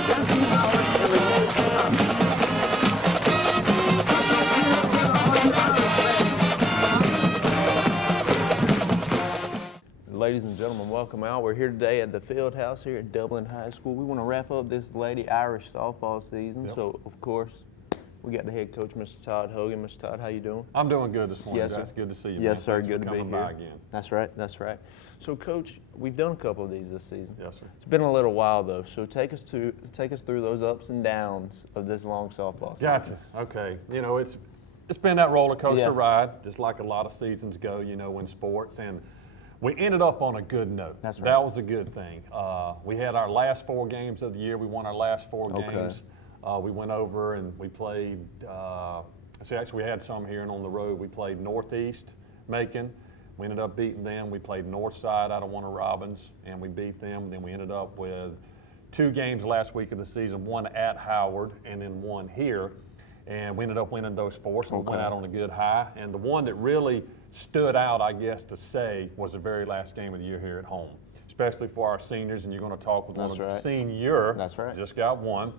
Ladies and gentlemen, welcome out. We're here today at the field house here at Dublin High School. We want to wrap up this Lady Irish softball season. Yep. So, of course, we got the head coach, Mr. Todd Hogan. Mr. Todd, how you doing? I'm doing good this morning. Yes, sir. It's good to see you. Yes, man. sir. Thanks Good for to be coming here. by again. That's right. That's right. So, Coach, we've done a couple of these this season. Yes, sir. It's been a little while though. So take us through those ups and downs of this long softball season. Gotcha. Okay. You know, it's been that roller coaster Yeah. ride, just like a lot of seasons go. You know, in sports, and we ended up on a good note. That's right. That was a good thing. We had our last 4 games of the year. We won our last 4 Okay. games. We went over and we played. Actually, we had some here and on the road. We played Northeast Macon. We ended up beating them. We played Northside out of Warner Robins, and we beat them. And then we ended up with 2 games last week of the season, one at Howard and then one here. And we ended up winning those 4, so we went out on a good high. And the one that really stood out, I guess, to say was the very last game of the year here at home, especially for our seniors. And you're going to talk with one of the senior. That's right. Just got one.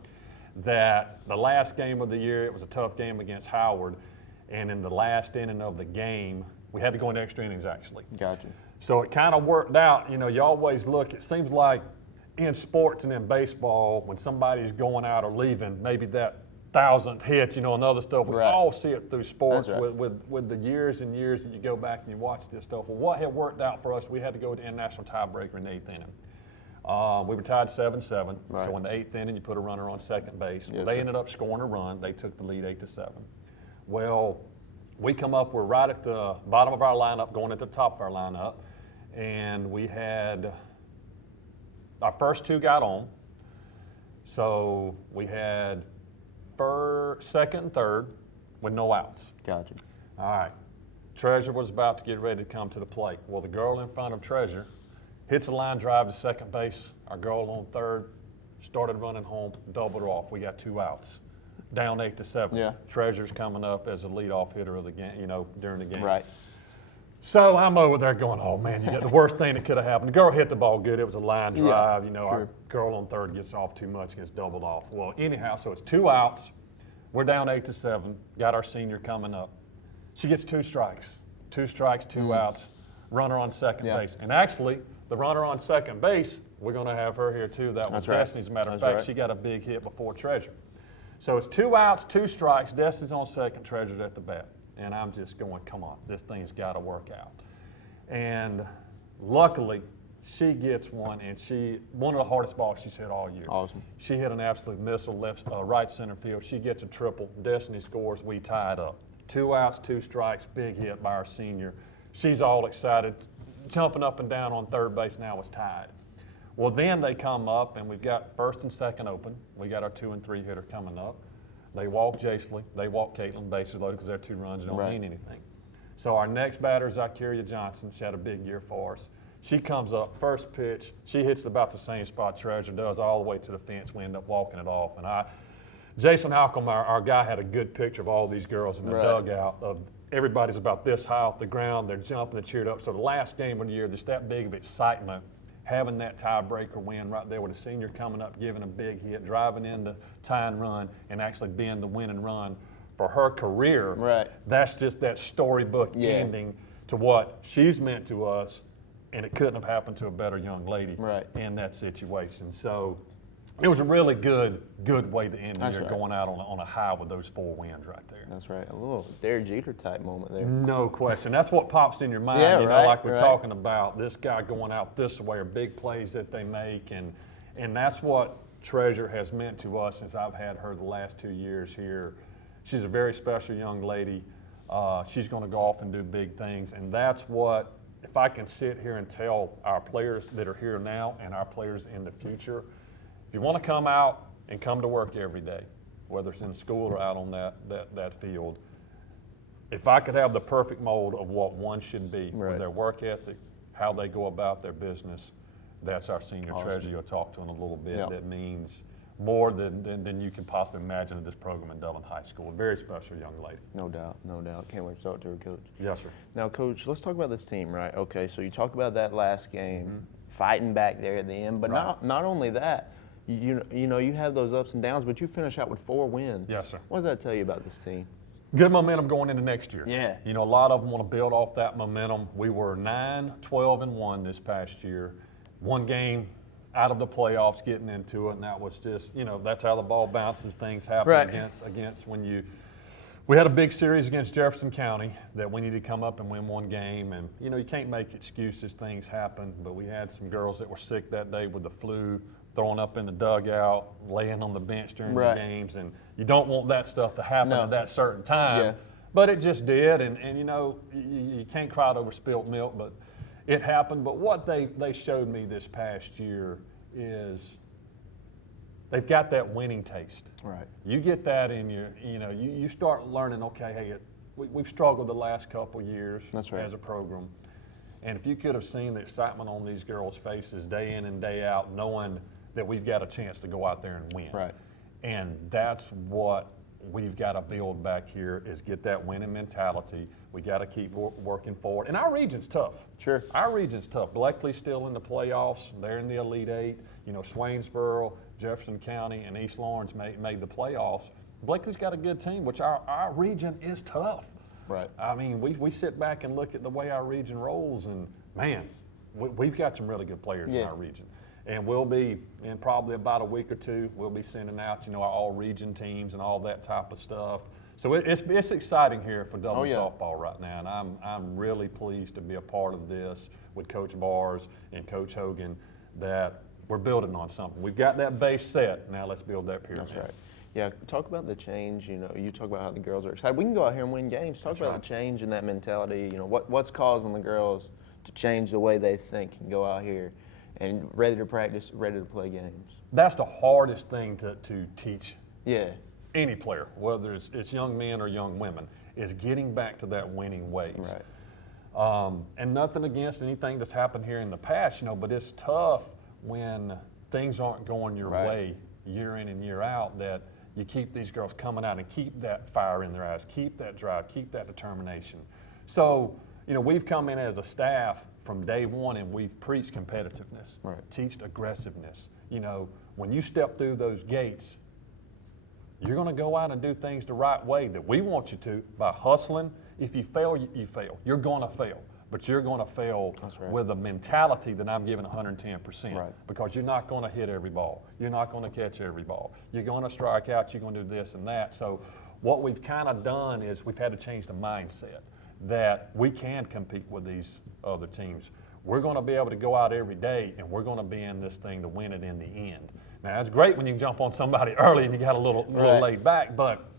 That the last game of the year, it was a tough game against Howard. And in the last inning of the game, we had to go into extra innings, actually. Gotcha. So it kind of worked out. You know, you always look, it seems like in sports and in baseball, when somebody's going out or leaving, maybe that 1,000th hit, you know, and other stuff, we Right. all see it through sports. That's right. with the years and years that you go back and you watch this stuff. Well, what had worked out for us, we had to go to international tiebreaker in the 8th inning. We were tied 7-7, Right. so in the 8th inning, you put a runner on second base. Yes, They sir. ended up scoring a run. They took the lead 8-7. Well, we come up, we're right at the bottom of our lineup, going at the top of our lineup, and we had our first 2 got on. So we had second and third with no outs. Gotcha. All right. Treasure was about to get ready to come to the plate. Well, the girl in front of Treasure hits a line drive to second base. Our girl on third started running home, doubled her off. We got 2 outs, down 8-7. Yeah. Treasure's coming up as the leadoff hitter of the game, you know, during the game. Right. So I'm over there going, oh man, you got the worst thing that could have happened. The girl hit the ball good. It was a line drive. You know, sure. our girl on third gets off too much, gets doubled off. Well, anyhow, so it's 2 outs. We're down 8-7. Got our senior coming up. She gets 2 strikes. 2 strikes, 2 outs. Runner on second base. And actually, the runner on second base, we're going to have her here too. That was That's right. Destiny, as a matter of That's fact. right. She got a big hit before Treasure. So it's 2 outs, 2 strikes. Destiny's on second, Treasure's at the bat. And I'm just going, come on, this thing's got to work out. And luckily, she gets one, and one of the hardest balls she's hit all year. Awesome. She hit an absolute missile right center field. She gets a triple. Destiny scores. We tie it up. 2 outs, 2 strikes, big hit by our senior. She's all excited, jumping up and down on third base. Now it's tied. Well, then they come up, and we've got first and second open. We got our 2 and 3 hitter coming up. They walk Jaceley. They walk Caitlin, bases loaded, because their 2 runs don't mean anything. So our next batter is Zacharia Johnson. She had a big year for us. She comes up, first pitch. She hits it about the same spot Treasure does, all the way to the fence. We end up walking it off. And Jason Halcomb, our guy, had a good picture of all these girls in the dugout. Of everybody's about this high off the ground. They're jumping, they're cheered up. So the last game of the year, just that big of excitement, having that tiebreaker win right there with a senior coming up, giving a big hit, driving in the tying run, and actually being the winning run for her career. Right. That's just that storybook ending to what she's meant to us, and it couldn't have happened to a better young lady in that situation. So it was a really good way to end the year, going out on a high with those 4 wins right there. That's right. A little Derek Jeter type moment there. No question. That's what pops in your mind, you know, like we're talking about, this guy going out this way, or big plays that they make, and that's what Treasure has meant to us since I've had her the last 2 years here. She's a very special young lady. She's going to go off and do big things, and that's what, if I can sit here and tell our players that are here now and our players in the future, if you want to come out and come to work every day, whether it's in school or out on that field, if I could have the perfect mold of what one should be with their work ethic, how they go about their business, that's our senior treasure you'll talk to in a little bit. That means more than you can possibly imagine in this program in Dublin High School. A very special young lady. No doubt, no doubt. Can't wait to talk to her, Coach. Yes, sir. Now, Coach, let's talk about this team, right? Okay, so you talk about that last game, fighting back there at the end, but not only that, you have those ups and downs, but you finish out with 4 wins. Yes, sir. What does that tell you about this team? Good momentum going into next year. Yeah. You know, a lot of them want to build off that momentum. We were 9-12-1 this past year. 1 game out of the playoffs, getting into it, and that was just, that's how the ball bounces. Things happen Right. against when you. We had a big series against Jefferson County that we needed to come up and win 1 game, and you can't make excuses. Things happen, but we had some girls that were sick that day with the flu, throwing up in the dugout, laying on the bench during Right. the games, and you don't want that stuff to happen No. at that certain time. Yeah. But it just did, and you can't cry over spilt milk, but it happened. But what they showed me this past year is they've got that winning taste. Right. You get that in your, you start learning, okay, hey, we've struggled the last couple years That's right. as a program. And if you could have seen the excitement on these girls' faces day in and day out, knowing that we've got a chance to go out there and win. Right. And that's what we've got to build back here is get that winning mentality. We got to keep working forward. And our region's tough. Sure. Our region's tough. Blakely's still in the playoffs. They're in the Elite Eight. Swainsboro, Jefferson County, and East Lawrence made the playoffs. Blakely's got a good team, which our region is tough. Right. I mean, we sit back and look at the way our region rolls, and man, we've got some really good players in our region. And we'll be, in probably about a week or 2, we'll be sending out, our all-region teams and all that type of stuff. So it's exciting here for Dublin softball right now, and I'm really pleased to be a part of this with Coach Bars and Coach Hogan, that we're building on something. We've got that base set. Now let's build that pyramid. That's right. Yeah, talk about the change. You talk about how the girls are excited. We can go out here and win games. Talk about the change in that mentality. What's causing the girls to change the way they think and go out here and ready to practice, ready to play games. That's the hardest thing to teach any player, whether it's young men or young women, is getting back to that winning ways. Right. And nothing against anything that's happened here in the past, but it's tough when things aren't going your way year in and year out, that you keep these girls coming out and keep that fire in their eyes, keep that drive, keep that determination. So, we've come in as a staff from day one and we've preached competitiveness, teached aggressiveness. When you step through those gates, you're going to go out and do things the right way that we want you to by hustling. If you fail, you fail. You're going to fail. But you're going to fail with a mentality that I'm giving 110%, because you're not going to hit every ball. You're not going to catch every ball. You're going to strike out. You're going to do this and that. So what we've kind of done is we've had to change the mindset that we can compete with these other teams. We're going to be able to go out every day, and we're going to be in this thing to win it in the end. Now, it's great when you can jump on somebody early and you got a little laid back, but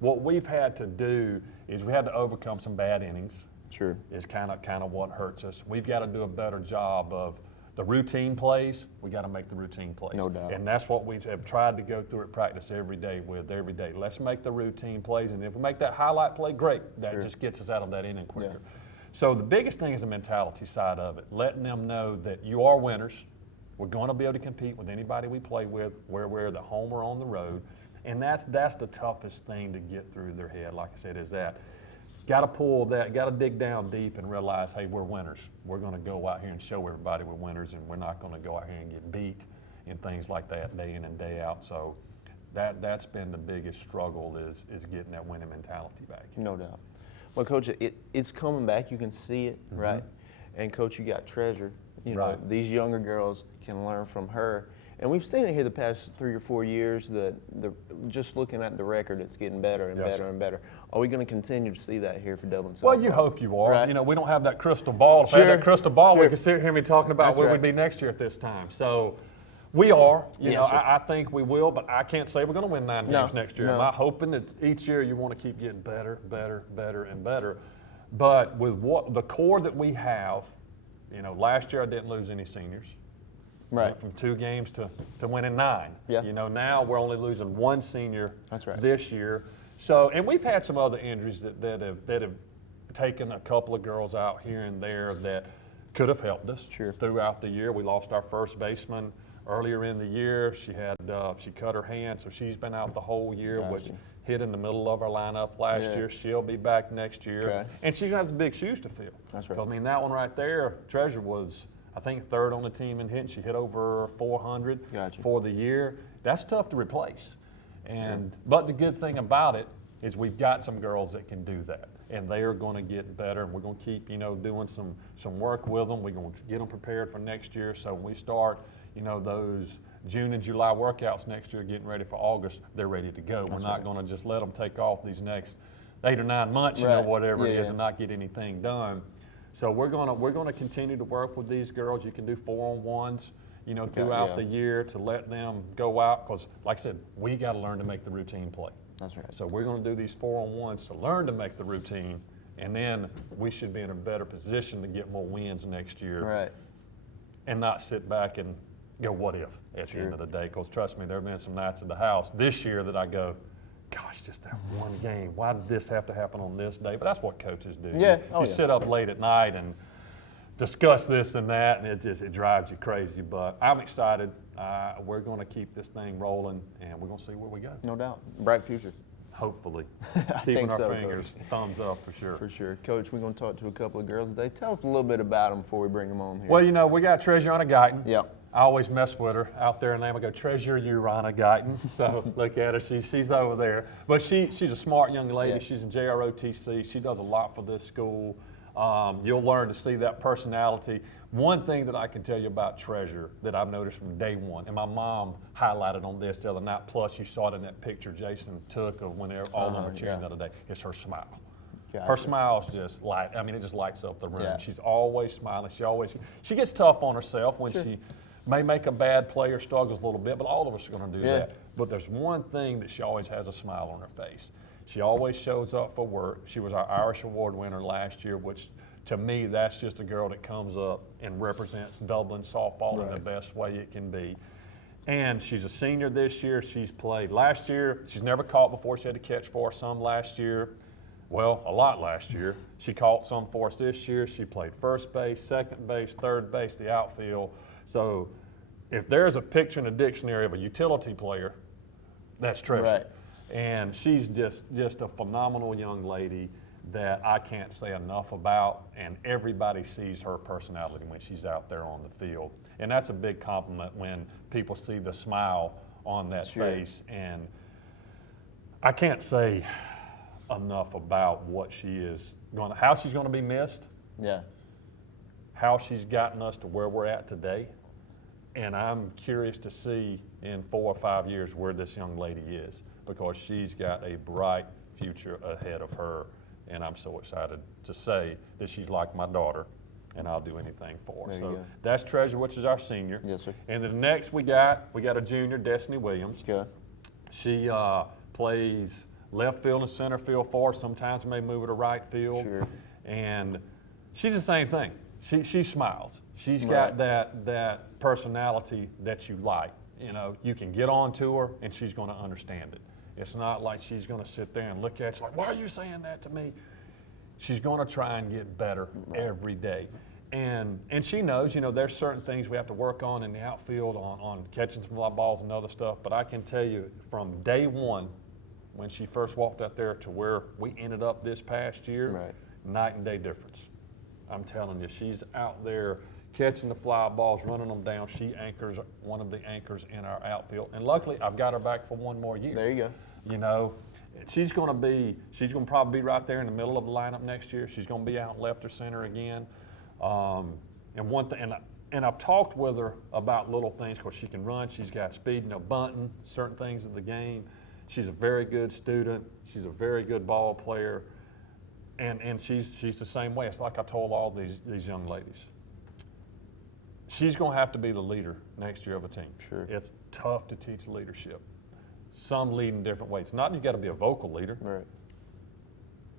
what we've had to do is we had to overcome some bad innings. Sure. Is kind of what hurts us. We've got to do a better job of the routine plays. We got to make the routine plays. No doubt. And that's what we have tried to go through at practice every day. Let's make the routine plays, and if we make that highlight play, great. That just gets us out of that inning quicker. Yeah. So the biggest thing is the mentality side of it, letting them know that you are winners. We're going to be able to compete with anybody we play with, where we're at home or on the road. And that's the toughest thing to get through their head, like I said, is that. Got to pull that, got to dig down deep and realize, hey, we're winners. We're going to go out here and show everybody we're winners, and we're not going to go out here and get beat and things like that day in and day out. So that's been the biggest struggle is getting that winning mentality back. No doubt. Well, Coach, it's coming back. You can see it, right? And, Coach, you got Treasure. These younger girls can learn from her. And we've seen it here the past 3 or 4 years that just looking at the record, it's getting better and better and better. Are we going to continue to see that here for Dublin softball? Well, you hope you are. Right. We don't have that crystal ball. If we had that crystal ball, we could sit here and be talking about where we'd be next year at this time. So we are. I think we will, but I can't say we're going to win 9 games next year. I'm hoping that each year you want to keep getting better, and better. But with what the core that we have, last year I didn't lose any seniors. Right. From 2 games to winning 9. Yeah. Now we're only losing 1 senior right. this year. So, and we've had some other injuries that have taken a couple of girls out here and there that could have helped us throughout the year. We lost our first baseman earlier in the year. She cut her hand, so she's been out the whole year, which hit in the middle of our lineup last year. She'll be back next year. And she has big shoes to fill. That's right. So, that one right there, Treasure was I think third on the team in hitting. She hit over 400 for the year. That's tough to replace. But the good thing about it is we've got some girls that can do that, and they are going to get better, and we're going to keep, doing some work with them. We're going to get them prepared for next year, so when we start, those June and July workouts next year, getting ready for August, they're ready to go. We're not going to just let them take off these next 8 or 9 months, whatever it is, and not get anything done. So we're going to continue to work with these girls. You can do 4-on-1s, throughout the year to let them go out, because, like I said, we got to learn to make the routine play. That's right. So we're going to do these 4-on-1s to learn to make the routine, and then we should be in a better position to get more wins next year. Right. And not sit back and go, what if, at the end of the day? Because trust me, there have been some nights at the house this year that I go, gosh, just that one game. Why did this have to happen on this day? But that's what coaches do. Yeah. You sit up late at night and discuss this and that, and it drives you crazy. But I'm excited. We're going to keep this thing rolling, and we're going to see where we go. No doubt. Bright future. Hopefully. I Keeping think our so, fingers, thumbs up for sure. For sure. Coach, we're going to talk to a couple of girls today. Tell us a little bit about them before we bring them on here. Well, we got Treasure Guyton. Yep. I always mess with her out there, and I go, Treasure Urana Guyton. So look at her, she's over there. But she's a smart young lady. Yeah. She's in JROTC. She does a lot for this school. You'll learn to see that personality. One thing that I can tell you about Treasure that I've noticed from day one, and my mom highlighted on this the other night, plus you saw it in that picture Jason took of when all of them were cheering the other day, is her smile. Gotcha. Her smile's just it just lights up the room. Yeah. She's always smiling. She gets tough on herself when she may make a bad play or struggles a little bit, but all of us are going to do that. But there's one thing that she always has a smile on her face. She always shows up for work. She was our Irish Award winner last year, which to me, that's just a girl that comes up and represents Dublin softball in the best way it can be. And she's a senior this year. She's played last year. She's never caught before. She had to catch for us some last year. Well, a lot last year. She caught some for us this year. She played first base, second base, third base, the outfield. So if there's a picture in a dictionary of a utility player, that's Treasure. Right. And she's just a phenomenal young lady that I can't say enough about, and everybody sees her personality when she's out there on the field. And that's a big compliment when people see the smile on that face. And I can't say enough about what she is how she's going to be missed. Yeah. How she's gotten us to where we're at today. And I'm curious to see in 4 or 5 years where this young lady is, because she's got a bright future ahead of her. And I'm so excited to say that she's like my daughter, and I'll do anything for her. So that's Treasure, which is our senior. Yes, sir. And then the next we got a junior, Destiny Williams. Okay. She plays left field and center field for us. Sometimes may move her to right field. Sure. And she's the same thing. She smiles. She's got that personality that you like. You can get on to her, and she's going to understand it. It's not like she's going to sit there and look at you like, why are you saying that to me? She's going to try and get better every day. And she knows, there's certain things we have to work on in the outfield on catching some fly balls and other stuff. But I can tell you from day one, when she first walked out there to where we ended up this past year, night and day difference. I'm telling you, she's out there catching the fly balls, running them down. She anchors, one of the anchors in our outfield. And luckily, I've got her back for one more year. There you go. She's going to probably be right there in the middle of the lineup next year. She's going to be out in left or center again. And one thing, and I've talked with her about little things, because she can run, she's got speed, bunting, certain things of the game. She's a very good student. She's a very good ball player. And she's the same way. It's like I told all these young ladies. She's going to have to be the leader next year of a team. Sure. It's tough to teach leadership. Some lead in different ways. Not you got to be a vocal leader. Right.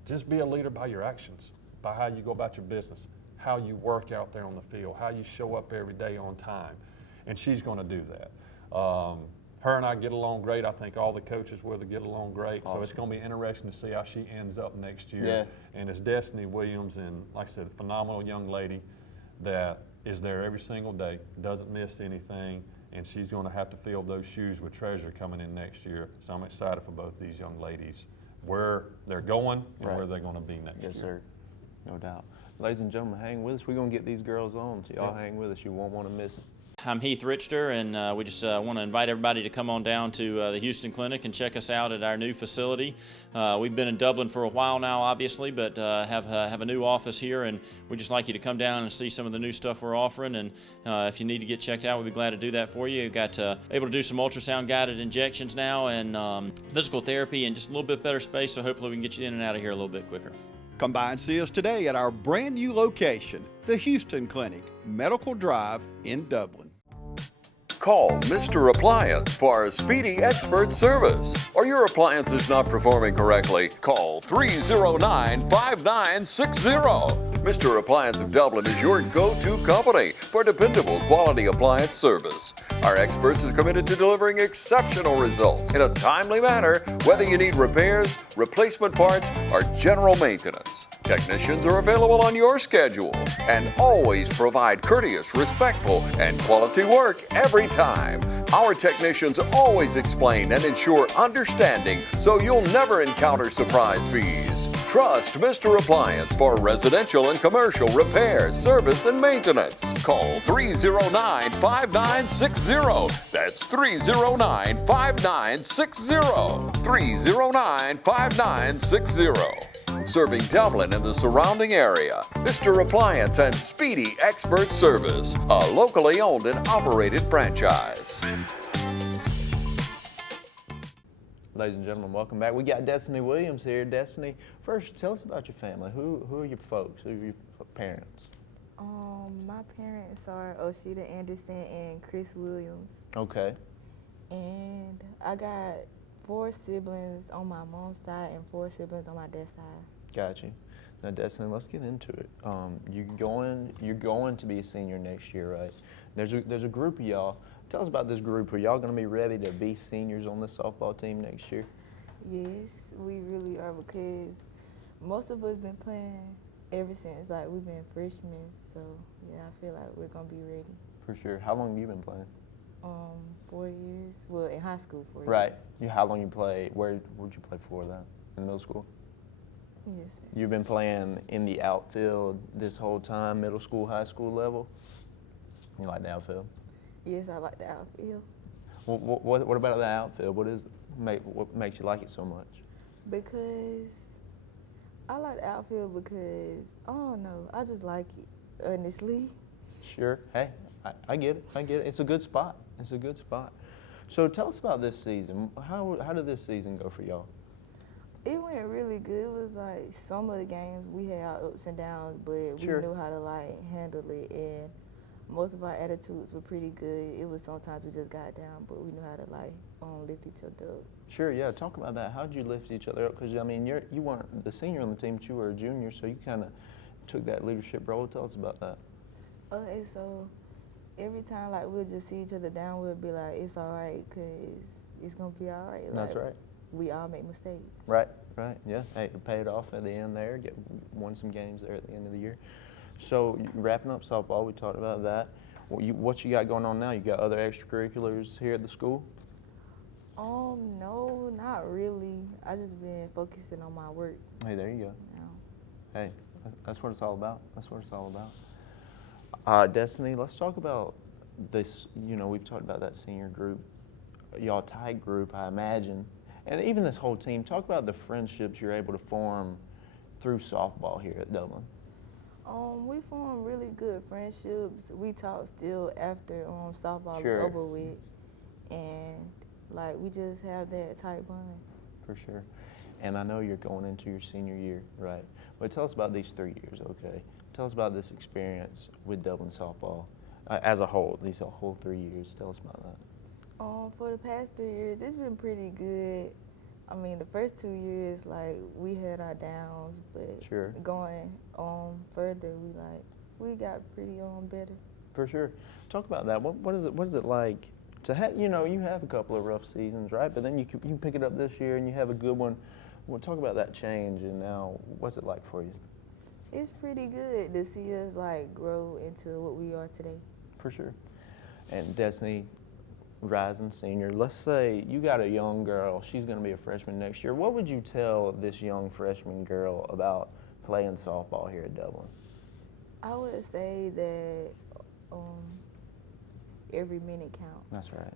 Just be a leader by your actions, by how you go about your business, how you work out there on the field, how you show up every day on time. And she's going to do that. Her and I get along great. I think all the coaches with her get along great. Awesome. So it's going to be interesting to see how she ends up next year. Yeah. And it's Destiny Williams, and like I said, a phenomenal young lady that is there every single day, doesn't miss anything, and she's going to have to fill those shoes with Treasure coming in next year. So I'm excited for both these young ladies, where they're going and where they're going to be next year. Yes, sir. No doubt. Ladies and gentlemen, hang with us. We're going to get these girls on, so y'all hang with us. You won't want to miss it. I'm Heath Richter, and we just want to invite everybody to come on down to the Houston Clinic and check us out at our new facility. We've been in Dublin for a while now, obviously, but have a new office here, and we'd just like you to come down and see some of the new stuff we're offering. And if you need to get checked out, we'd be glad to do that for you. We've got able to do some ultrasound-guided injections now, and physical therapy, and just a little bit better space, so hopefully we can get you in and out of here a little bit quicker. Come by and see us today at our brand new location, the Houston Clinic, Medical Drive in Dublin. Call Mr. Appliance for our speedy expert service. Are your appliances not performing correctly? Call 309-5960. Mr. Appliance of Dublin is your go-to company for dependable quality appliance service. Our experts are committed to delivering exceptional results in a timely manner, whether you need repairs, replacement parts, or general maintenance. Technicians are available on your schedule and always provide courteous, respectful, and quality work every time. Our technicians always explain and ensure understanding so you'll never encounter surprise fees. Trust Mr. Appliance for residential and commercial repair, service, and maintenance. Call 309-5960. That's 309-5960. 309-5960. Serving Dublin and the surrounding area. Mr. Appliance and Speedy Expert Service, a locally owned and operated franchise. Ladies and gentlemen, welcome back. We got Destiny Williams here. Destiny, first, tell us about your family. Who are your folks? Who are your parents? My parents are Oshita Anderson and Chris Williams. Okay. And I got 4 siblings on my mom's side and 4 siblings on my dad's side. Got you. Now, Destiny, let's get into it. You're going to be a senior next year, right? There's a group of y'all. Tell us about this group. Are y'all going to be ready to be seniors on this softball team next year? Yes, we really are, because most of us been playing ever since we've been freshmen. So yeah, I feel like we're gonna be ready. For sure. How long have you been playing? 4 years. Well, in high school, 4 years. Right. How long you play? Where'd you play for that? In middle school? Yes, sir. You've been playing in the outfield this whole time, middle school, high school level? You like the outfield? Yes, I like the outfield. What about the outfield? What makes you like it so much? Because I like the outfield because, I don't know, I just like it, honestly. Sure. Hey, I get it. It's a good spot. So tell us about this season. How did this season go for y'all? It went really good. It was some of the games we had our ups and downs, but we Sure. knew how to handle it, and most of our attitudes were pretty good. It was sometimes we just got down, but we knew how to lift each other up. Sure, yeah. Talk about that. How did you lift each other up? Because I mean, you weren't the senior on the team, but you were a junior, so you kind of took that leadership role. Tell us about that. And so every time we'll just see each other down, we'll be like, it's all right, because it's gonna be all right. That's right. We all make mistakes. Right. Yeah. Hey, it paid off at the end there. Won some games there at the end of the year. So wrapping up softball, we talked about that. What you got going on now? You got other extracurriculars here at the school? No, not really. I just been focusing on my work. Hey, there you go. Now. Hey, that's what it's all about. Destiny, let's talk about this. We've talked about that senior group, y'all tight group, I imagine, and even this whole team. Talk about the friendships you're able to form through softball here at Dublin. We formed really good friendships. We talk still after softball Sure. is over with, and we just have that tight bond. For sure. And I know you're going into your senior year, right? But tell us about these 3 years, okay? Tell us about this experience with Dublin softball as a whole, these whole 3 years. Tell us about that. For the past 3 years, it's been pretty good. I mean, the first 2 years, we had our downs, but Sure. going further, we got pretty better. For sure. Talk about that. What is it like to have, you have a couple of rough seasons, right? But then you can pick it up this year and you have a good one. Well, talk about that change and now what's it like for you? It's pretty good to see us grow into what we are today. For sure. And Destiny, rising senior, let's say you got a young girl, she's going to be a freshman next year. What would you tell this young freshman girl about playing softball here at Dublin? I would say that every minute counts. That's right.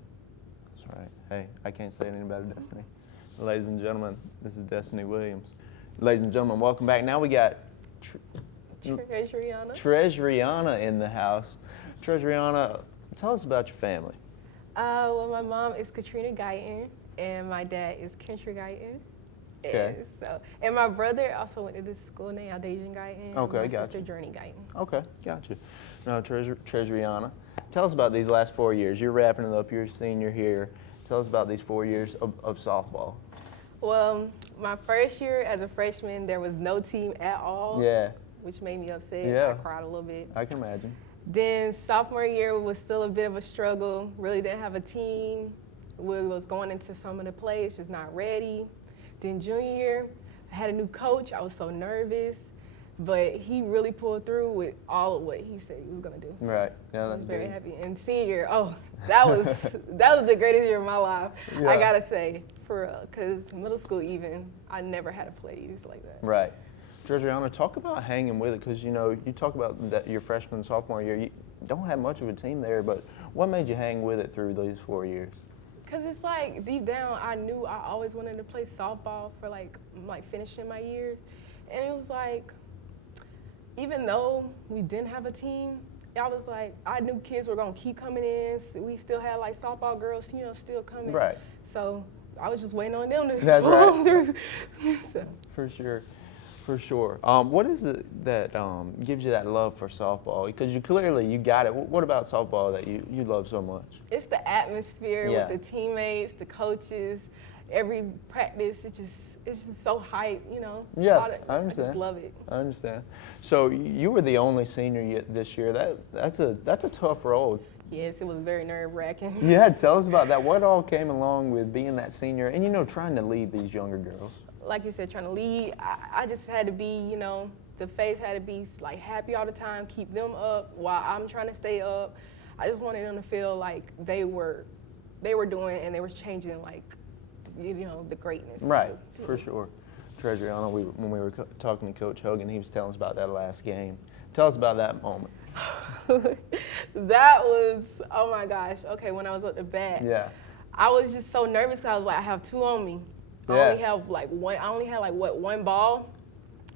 That's right. Hey, I can't say anything about Destiny. Ladies and gentlemen, this is Destiny Williams. Ladies and gentlemen, welcome back. Now we got Treasuriana in the house. Treasuriana, tell us about your family. Well, my mom is Katrina Guyton, and my dad is Country Guyton. Okay. And my brother also went to this school named Aldasian Guyton. Okay, my gotcha. sister Journey Guyton. Okay, gotcha. Now, Treasuriana, tell us about these last 4 years. You're wrapping it up. You're a senior here. Tell us about these 4 years of softball. Well, my first year as a freshman, there was no team at all. Yeah. Which made me upset. Yeah. I cried a little bit. I can imagine. Then sophomore year was still a bit of a struggle. Really didn't have a team. We was going into some of the plays, just not ready. Then junior year, I had a new coach. I was so nervous, but he really pulled through with all of what he said he was gonna do. So Right. Yeah, I that's was very big. happy. And senior, that was the greatest year of my life. Yeah. I gotta say, for real, because middle school even, I never had a plays like that. Right. Treasuriana, talk about hanging with it, because you talk about that your freshman and sophomore year, you don't have much of a team there, but what made you hang with it through these 4 years? Because it's like deep down, I knew I always wanted to play softball for like finishing my years. And it was like, even though we didn't have a team, I was like, I knew kids were gonna keep coming in. So we still had like softball girls, still coming. Right. So I was just waiting on them to That's pull right. through. So. For sure. For sure. What is it that gives you that love for softball? Because you got it. What about softball that you love so much? It's the atmosphere Yeah. with the teammates, the coaches, every practice. It's just so hype, Yeah, I I understand. just love it. I understand. So you were the only senior this year. That's a tough role. Yes, it was very nerve-wracking. Yeah, tell us about that. What all came along with being that senior and trying to lead these younger girls? Like you said, trying to lead, I just had to be, the face had to be like happy all the time, keep them up while I'm trying to stay up. I just wanted them to feel like they were doing and they was changing like, the greatness. Right, for sure. Treasuriana, when we were talking to Coach Hogan, he was telling us about that last game. Tell us about that moment. That was, oh my gosh. Okay, when I was at the bat, Yeah. I was just so nervous because I was like, I have two on me. Yeah. I only had one ball.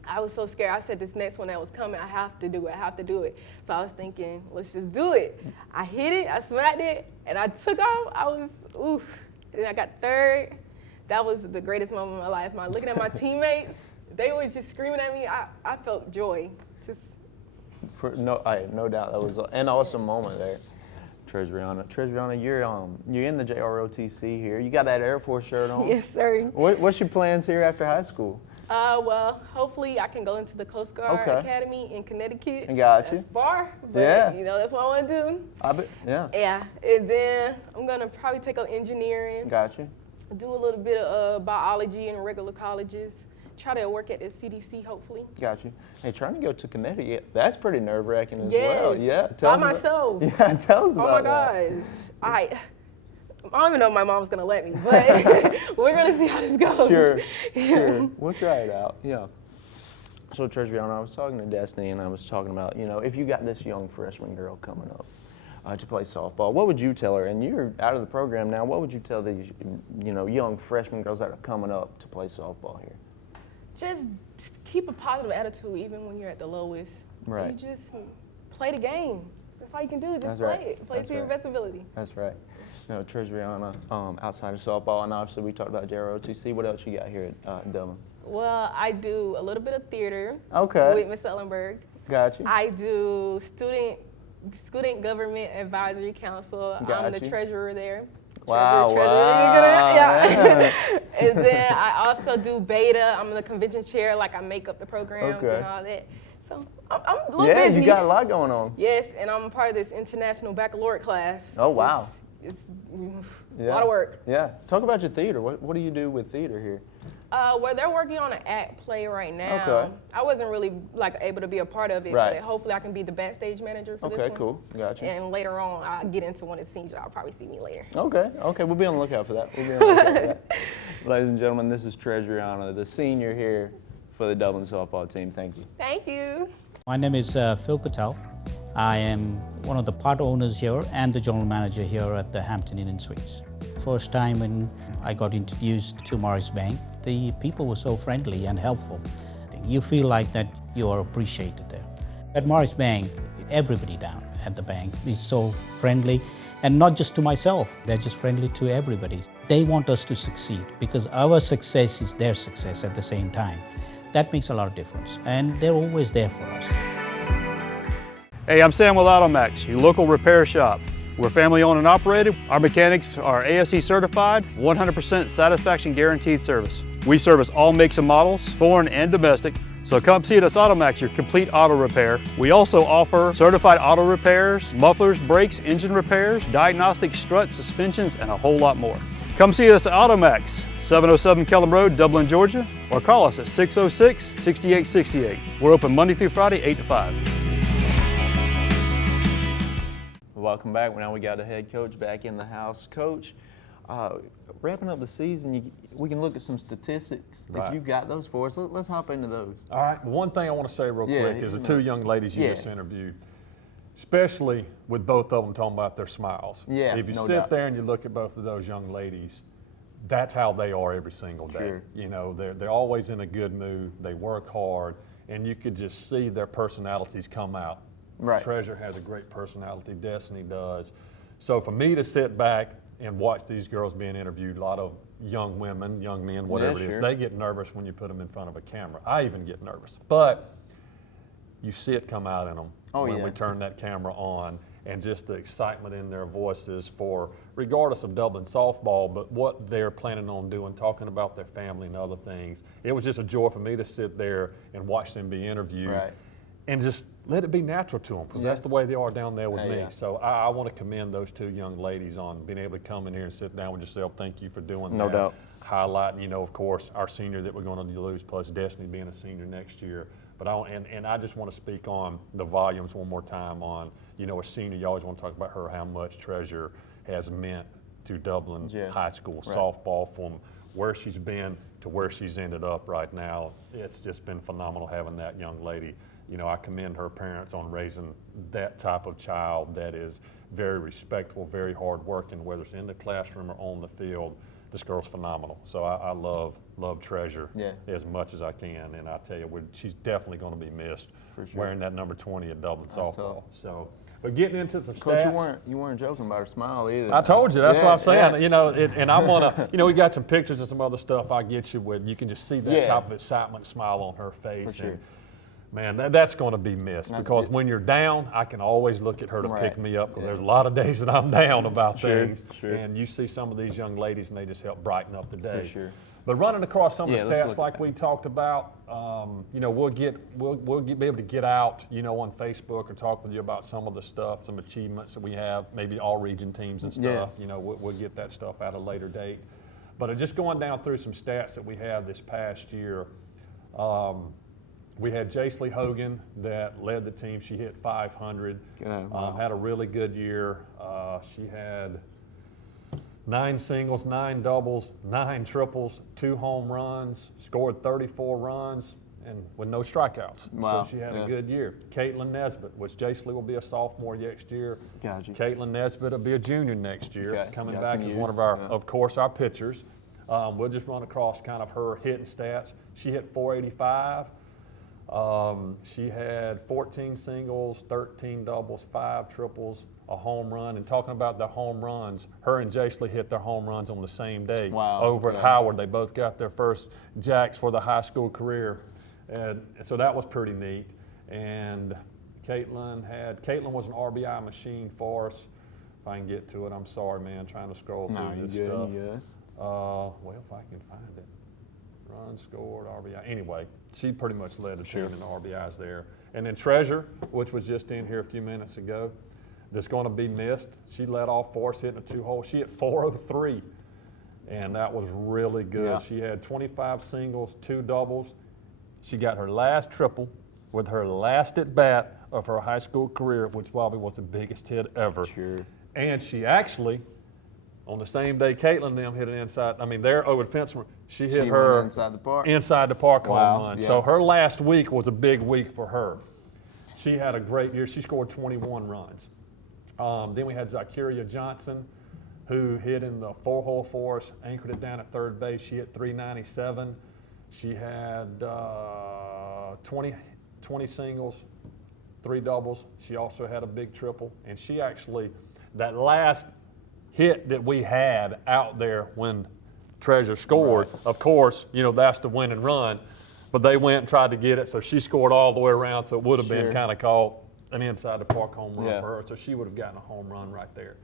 I was so scared. I said this next one that was coming, I have to do it. So I was thinking, let's just do it. I hit it, I smacked it, and I took off. I was, oof. And I got third. That was the greatest moment of my life. Looking at my teammates, they was just screaming at me. I felt joy. I have no doubt that was an awesome moment there. Treasuriana, you're in the JROTC here. You got that Air Force shirt on. Yes, sir. What's your plans here after high school? Well, hopefully I can go into the Coast Guard Okay. Academy in Connecticut. I got you. That's far, but Yeah. That's what I want to do. I bet. Yeah. Yeah, and then I'm gonna probably take up engineering, Got you. do a little bit of biology in regular colleges, try to work at the CDC hopefully. Got you. Hey, trying to go to Connecticut, that's pretty nerve-wracking as Yes, well. Yeah. by Tell us about- myself. Yeah, tell us Oh about my that. gosh, I don't even know if my mom's gonna let me, but we're gonna see how this goes. Sure. We'll try it out. Yeah. So, Treasuriana, I was talking to Destiny, and I was talking about, if you got this young freshman girl coming up to play softball, what would you tell her? And you're out of the program now. What would you tell these, young freshman girls that are coming up to play softball here? Just keep a positive attitude even when you're at the lowest. Right. You just play the game. That's all you can do. Just That's play right. it. Play That's to your right. best ability. That's right. Treasuriana, outside of softball, and obviously we talked about JROTC. What else you got here at Dublin? Well, I do a little bit of theater Okay. with Ms. Ellenberg. Got you. I do student government advisory council. Got I'm the you. treasurer there. Wow. Treasurer. Wow. Yeah. And then I also do beta. I'm the convention chair. Like I make up the programs Okay. and all that. So I'm a little Yeah, busy. you got a lot going on. Yes, and I'm a part of this international baccalaureate class. Oh, wow. It's a Yeah. lot of work. Yeah. Talk about your theater. What do you do with theater here? Well, they're working on an act play right now. Okay. I wasn't really able to be a part of it, Right. but hopefully I can be the backstage manager for this Okay, one. cool. Got you. And later on, I'll get into one of the scenes. I'll probably see me later. Okay, we'll be on the lookout for that. Ladies and gentlemen, this is Treasuriana, the senior here for the Dublin softball team. Thank you. Thank you. My name is Phil Patel. I am one of the part owners here and the general manager here at the Hampton Inn and Suites. First time when I got introduced to Morris Bank, the people were so friendly and helpful. You feel like that you are appreciated there. At Morris Bank, everybody down at the bank is so friendly, and not just to myself, they're just friendly to everybody. They want us to succeed because our success is their success at the same time. That makes a lot of difference, and they're always there for us. Hey, I'm Sam with Automax, your local repair shop. We're family owned and operated. Our mechanics are ASE certified, 100% satisfaction guaranteed service. We service all makes and models, foreign and domestic. So come see us at Automax, your complete auto repair. We also offer certified auto repairs, mufflers, brakes, engine repairs, diagnostic struts, suspensions, and a whole lot more. Come see us at Automax, 707 Kellum Road, Dublin, Georgia, or call us at 606-6868. We're open Monday through Friday, 8 to 5. Welcome back. Now we got the head coach back in the house. Coach, wrapping up the season, we can look at some statistics. Right. If you've got those for us, let's hop into those. All right, one thing I want to say real quick is the two young ladies you just interviewed, especially with both of them talking about their smiles. Yeah, if you no sit doubt. there and you look at both of those young ladies, that's how they are every single day. Sure. You know, they're always in a good mood, they work hard, and you could just see their personalities come out. Right. Treasure has a great personality, Destiny does. So for me to sit back and watch these girls being interviewed, a lot of young women, young men, whatever it is, they get nervous when you put them in front of a camera. I even get nervous. But you see it come out in them when we turn that camera on, and just the excitement in their voices for, regardless of Dublin softball, but what they're planning on doing, talking about their family and other things. It was just a joy for me to sit there and watch them be interviewed. Right. And just let it be natural to them, because that's the way they are down there with me. Yeah. So I want to commend those two young ladies on being able to come in here and sit down with yourself. Thank you for doing that. No doubt. Highlighting, you know, of course, our senior that we're going to lose, plus Destiny being a senior next year. But I just want to speak on the volumes one more time on, you know, a senior, you always want to talk about her, how much Treasure has meant to Dublin High School softball, from where she's been to where she's ended up right now. It's just been phenomenal having that young lady. You know, I commend her parents on raising that type of child that is very respectful, very hardworking, whether it's in the classroom or on the field. This girl's phenomenal. So I love Treasure as much as I can. And I tell you, she's definitely going to be missed wearing that number 20 at Dublin softball. So, but getting into some Coach, stats. you weren't joking about her smile either. I told you, that's what I'm saying. You know, and I want to, you know, we got some pictures and some other stuff I get you with. You can just see that type of excitement, smile on her face. For sure. And, man, that's going to be missed, because when you're down, I can always look at her to pick me up, because there's a lot of days that I'm down about things. And you see some of these young ladies, and they just help brighten up the day. For sure. But running across some of the let's stats like we talked about, you know, we'll be able to get out, you know, on Facebook or talk with you about some of the stuff, some achievements that we have, maybe all region teams and stuff. You know, we'll get that stuff at a later date. But just going down through some stats that we have this past year. We had Todd Hogan that led the team. She hit 500, had a really good year. She had 9 singles, 9 doubles, 9 triples, 2 home runs, scored 34 runs, and with no strikeouts. Wow. So she had a good year. Caitlin Nesbitt, which Todd will be a sophomore next year. Gotcha. Caitlin Nesbitt will be a junior next year, coming back as one of our, of course, our pitchers. We'll just run across kind of her hitting stats. She hit 485. She had 14 singles, 13 doubles, 5 triples, a home run. And talking about the home runs, her and Jasley hit their home runs on the same day over at Howard. They both got their first jacks for the high school career. And so that was pretty neat. And Caitlin was an RBI machine for us. If I can get to it, I'm sorry, man, trying to scroll through this stuff. Well, if I can find it. Runs scored, RBI. Anyway, she pretty much led the team in the RBIs there. And then Treasure, which was just in here a few minutes ago, that's going to be missed. She led off for us, hitting a 2-hole. She hit 403, and that was really good. She had 25 singles, 2 doubles. She got her last triple with her last at-bat of her high school career, which probably was the biggest hit ever. And she actually, on the same day Caitlin and them hit an inside, I mean, they're over the fence. She hit her inside the park. Inside the park home run. So her last week was a big week for her. She had a great year. She scored 21 runs. Then we had Zacharia Johnson, who hit in the 4-hole for us, anchored it down at third base. She hit 397. She had 20 singles, 3 doubles. She also had a big triple. And she actually, that last hit that we had out there when Treasure scored, of course, you know, that's the winning run. But they went and tried to get it, so she scored all the way around, so it would have been kind of called an inside the park home run for her. So she would have gotten a home run right there.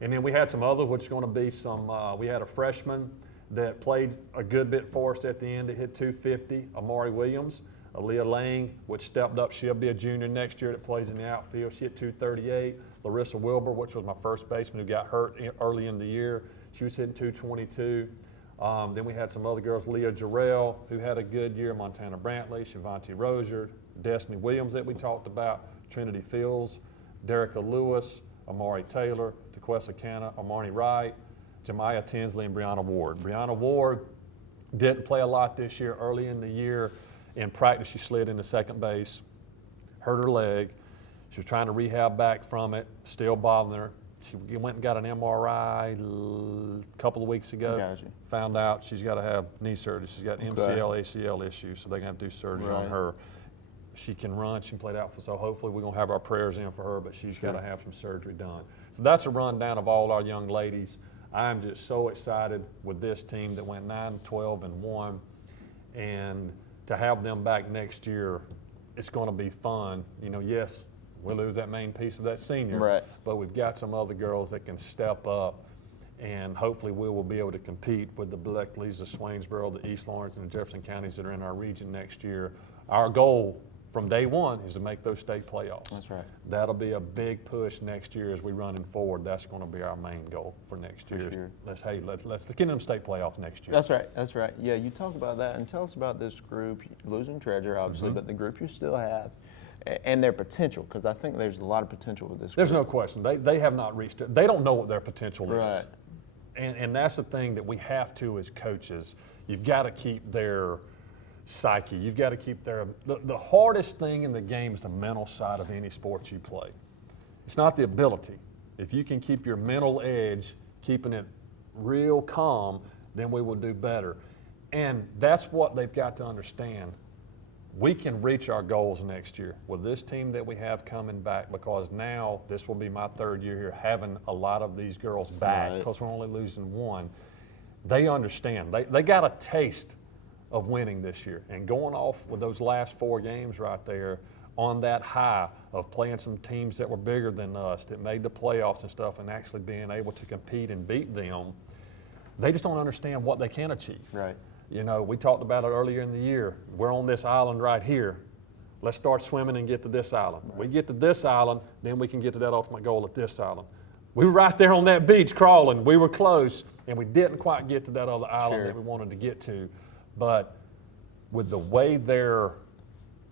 And then we had some others, which is going to be some, we had a freshman that played a good bit for us at the end. It hit 250, Amari Williams. Aaliyah Lang, which stepped up. She'll be a junior next year that plays in the outfield. She hit 238. Larissa Wilbur, which was my first baseman who got hurt early in the year. She was hitting 222. Then we had some other girls, Leah Jarrell, who had a good year, Montana Brantley, Shivanti Rozier, Destiny Williams that we talked about, Trinity Fields, Derica Lewis, Amari Taylor, Tequessa Canna, Armani Wright, Jemiah Tinsley, and Brianna Ward. Brianna Ward didn't play a lot this year. Early in the year, in practice, she slid into second base, hurt her leg. She was trying to rehab back from it, still bothering her. She went and got an MRI a couple of weeks ago. Found out she's got to have knee surgery. She's got MCL, ACL issues, so they're going to do surgery on her. She can run. She can play out, so hopefully we're going to have our prayers in for her, but she's got to have some surgery done. So that's a rundown of all our young ladies. I'm just so excited with this team that went 9-12-1, and to have them back next year, it's going to be fun. You know, yes, we'll lose that main piece of that senior, but we've got some other girls that can step up, and hopefully we will be able to compete with the Bleckleys, the Swainsboro, the East Lawrence, and the Jefferson counties that are in our region next year. Our goal from day one is to make those state playoffs. That's right. That'll be a big push next year as we running forward. That's going to be our main goal for next year. Let's get in them state playoffs next year. That's right. That's right. Yeah, you talk about that, and tell us about this group, losing Treasure, obviously, but the group you still have, and their potential, because I think there's a lot of potential with this group. There's no question. They have not reached it. They don't know what their potential is. And that's the thing that we have to as coaches. You've got to keep their psyche. You've got to keep their, the hardest thing in the game is the mental side of any sport you play. It's not the ability. If you can keep your mental edge, keeping it real calm, then we will do better. And that's what they've got to understand. We can reach our goals next year with this team that we have coming back, because now this will be my third year here having a lot of these girls back, because we're only losing one. They understand. They got a taste of winning this year, and going off with those last 4 games right there on that high of playing some teams that were bigger than us, that made the playoffs and stuff, and actually being able to compete and beat them, they just don't understand what they can achieve. Right. You know, we talked about it earlier in the year. We're on this island right here. Let's start swimming and get to this island. We get to this island, then we can get to that ultimate goal at this island. We were right there on that beach crawling. We were close, and we didn't quite get to that other island that we wanted to get to. But with the way their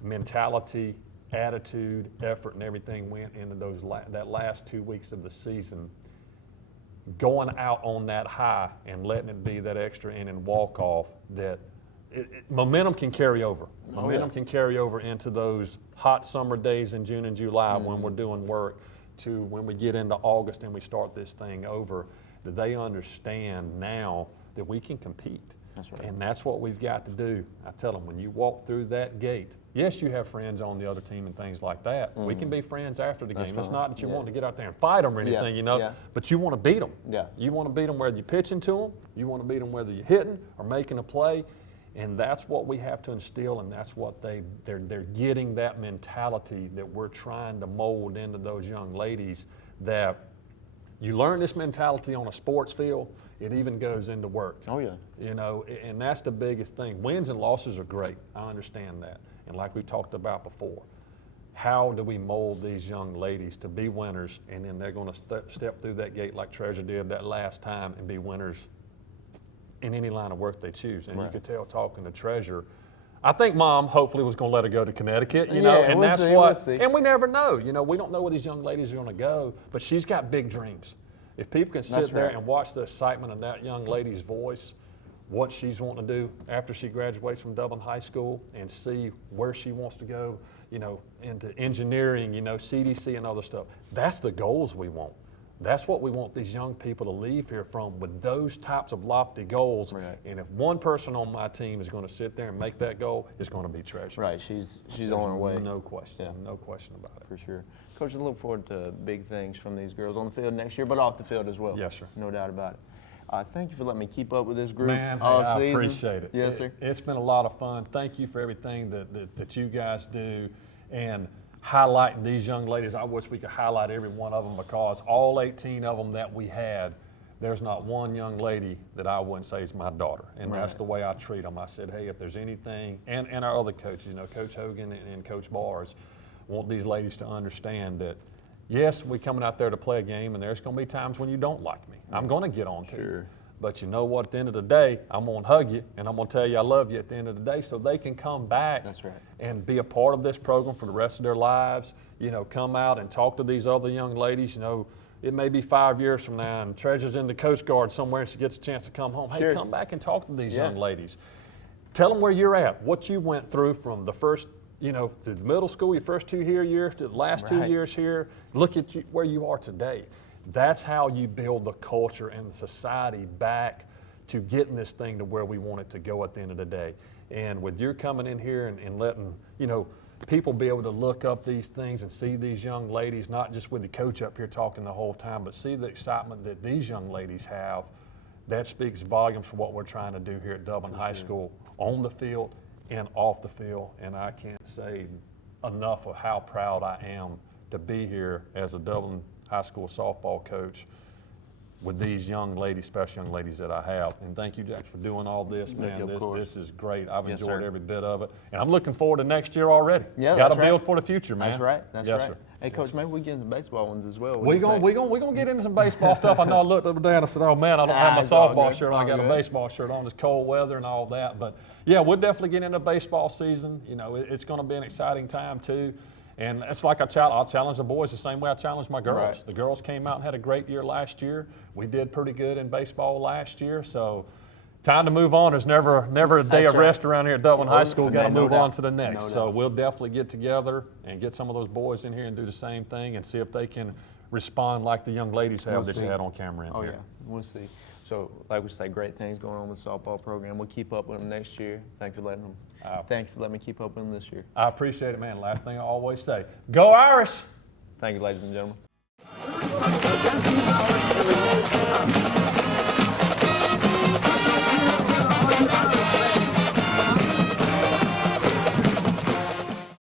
mentality, attitude, effort, and everything went into those that last 2 weeks of the season, going out on that high and letting it be that extra inning walk-off, that momentum can carry over. Momentum can carry over into those hot summer days in June and July when we're doing work, to when we get into August and we start this thing over, that they understand now that we can compete. That's right. And that's what we've got to do. I tell them, when you walk through that gate, yes, you have friends on the other team and things like that. We can be friends after the game. It's not that you want to get out there and fight them or anything, you know, but you want to beat them. You want to beat them whether you're pitching to them, you want to beat them whether you're hitting or making a play, and that's what we have to instill, and that's what they're getting, that mentality that we're trying to mold into those young ladies, that you learn this mentality on a sports field, it even goes into work. You know, and that's the biggest thing. Wins and losses are great. I understand that. And like we talked about before, how do we mold these young ladies to be winners, and then they're going to step through that gate like Treasure did that last time and be winners in any line of work they choose. And you could tell talking to Treasure, I think Mom hopefully was going to let her go to Connecticut, you know, and that's what, and we never know. You know, we don't know where these young ladies are going to go, but she's got big dreams. If people can sit there and watch the excitement in that young lady's voice what she's wanting to do after she graduates from Dublin High School and see where she wants to go, into engineering, CDC and other stuff. That's the goals we want. That's what we want these young people to leave here from, with those types of lofty goals. Right. And if one person on my team is going to sit there and make that goal, it's going to be Treasure. Right, she's on her way. No question, Yeah. no question about it. For sure. Coach, I look forward to big things from these girls on the field next year, but off the field as well. Yes, sir. No doubt about it. Thank you for letting me keep up with this group Man, hey, all I season. appreciate it. Yes, sir. It's been a lot of fun. Thank you for everything that you guys do, and highlighting these young ladies. I wish we could highlight every one of them, because all 18 of them that we had, there's not one young lady that I wouldn't say is my daughter. And that's the way I treat them. I said, hey, if there's anything, and our other coaches, Coach Hogan and Coach Bars, want these ladies to understand that, yes, we're coming out there to play a game, and there's going to be times when you don't like me. I'm going to get on to you. But you know what? At the end of the day, I'm going to hug you, and I'm going to tell you I love you at the end of the day, so they can come back and be a part of this program for the rest of their lives. Come out and talk to these other young ladies. It may be 5 years from now, and Treasure's in the Coast Guard somewhere, and she gets a chance to come home. Hey, come back and talk to these young ladies. Tell them where you're at, what you went through from the first, through the middle school, your first 2 years, to the last 2 years here. Look at where you are today. That's how you build the culture and the society back to getting this thing to where we want it to go at the end of the day. And with your coming in here and letting, people be able to look up these things and see these young ladies, not just with the coach up here talking the whole time, but see the excitement that these young ladies have, that speaks volumes for what we're trying to do here at Dublin High School, on the field and off the field. And I can't say enough of how proud I am to be here as a Dublin High School softball coach with these young ladies, special young ladies that I have. And thank you, Jack, for doing all this, man. This is great. I've enjoyed every bit of it. And I'm looking forward to next year already. Yeah, got to build for the future, man. That's right. That's right. Sir. Hey, Coach, maybe we get into baseball ones as well. We're gonna get into some baseball stuff. I know I looked up there and I said, oh, man, I don't have my softball shirt on. I got a baseball shirt on. It's cold weather and all that. But, yeah, we'll definitely get into baseball season. It's going to be an exciting time, too. And it's like I'll challenge the boys the same way I challenge my girls. Right. The girls came out and had a great year last year. We did pretty good in baseball last year. So time to move on. There's never a day of rest around here at Dublin High School. Got to move on to the next. So we'll definitely get together and get some of those boys in here and do the same thing and see if they can respond like the young ladies have that you had on camera in here. Yeah, we'll see. So, like we say, great things going on with the softball program. We'll keep up with them next year. Thank you for letting me keep up with them this year. I appreciate it, man. Last thing I always say, go Irish! Thank you, ladies and gentlemen.